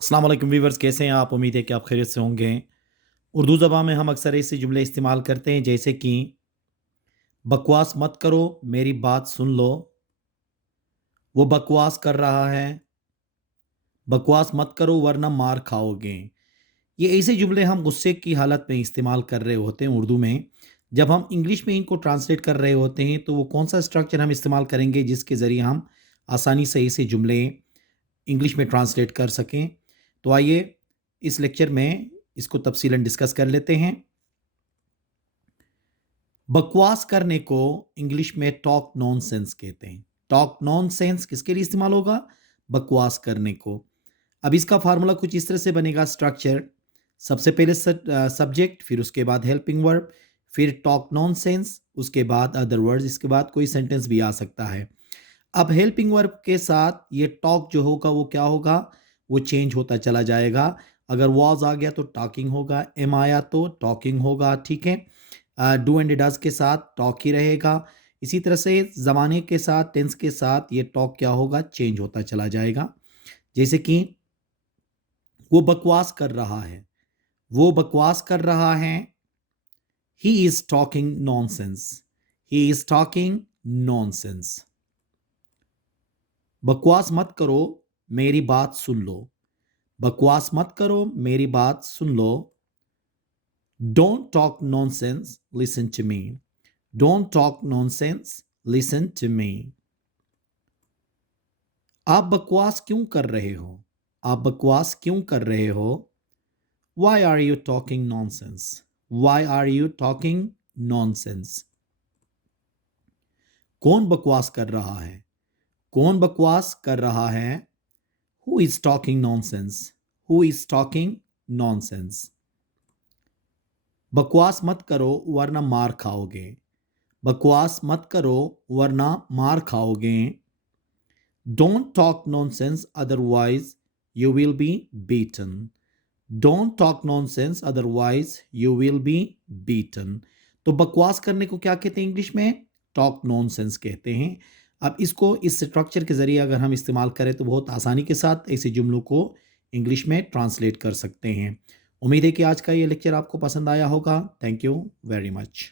अस्सलाम वालेकुम व्यूवर्स, कैसे हैं आप? उम्मीद है कि आप खैरियत से होंगे। उर्दू ज़बान में हम अक्सर ऐसे जुमले इस्तेमाल करते हैं जैसे कि बकवास मत करो, मेरी बात सुन लो। वो बकवास कर रहा है। बकवास मत करो वरना मार खाओगे। ये ऐसे जुमले हम गुस्से की हालत में इस्तेमाल कर रहे होते हैं उर्दू में। जब हम इंग्लिश में इनको ट्रांसलेट कर रहे होते हैं तो वो कौन सा स्ट्रक्चर हम इस्तेमाल करेंगे जिसके ज़रिए हम आसानी से ऐसे जुमले इंग्लिश में ट्रांसलेट कर सकें। तो आइए इस लेक्चर में इसको तफसीलन डिस्कस कर लेते हैं। बकवास करने को इंग्लिश में टॉक नॉनसेंस कहते हैं। टॉक नॉनसेंस किसके लिए इस्तेमाल होगा? बकवास करने को। अब इसका फार्मूला कुछ इस तरह से बनेगा स्ट्रक्चर। सबसे पहले सब्जेक्ट, फिर उसके बाद हेल्पिंग वर्ब, फिर टॉक नॉनसेंस, उसके बाद अदर वर्ड्स, इसके बाद कोई सेंटेंस भी आ सकता है। अब हेल्पिंग वर्ब के साथ ये टॉक जो होगा वो क्या होगा? वो चेंज होता चला जाएगा। अगर वॉज आ गया तो टॉकिंग होगा, एम आया तो टॉकिंग होगा, ठीक है। डू एंड डज के साथ टॉक ही रहेगा। इसी तरह से ज़माने के साथ, टेंस के साथ ये टॉक क्या होगा? चेंज होता चला जाएगा। जैसे कि वो बकवास कर रहा है। वो बकवास कर रहा है। He is talking nonsense. He is talking nonsense. बकवास मत करो, मेरी बात सुन लो। बकवास मत करो, मेरी बात सुन लो। Don't talk nonsense, listen to me. Don't talk nonsense, listen to me. आप बकवास क्यों कर रहे हो? आप बकवास क्यों कर रहे हो? Why are you talking nonsense? Why are you talking nonsense? कौन बकवास कर रहा है? कौन बकवास कर रहा है? Who is talking nonsense? Who is talking nonsense? बकवास मत करो वरना मार खाओगे। बकवास मत करो वरना मार खाओगे। Don't talk nonsense, otherwise you will be beaten. Don't talk nonsense, otherwise you will be beaten. तो बकवास करने को क्या कहते हैं इंग्लिश में? टॉक नॉनसेंस कहते हैं। अब इसको इस स्ट्रक्चर के ज़रिए अगर हम इस्तेमाल करें तो बहुत आसानी के साथ ऐसे जुमलों को इंग्लिश में ट्रांसलेट कर सकते हैं। उम्मीद है कि आज का ये लेक्चर आपको पसंद आया होगा। Thank you very much.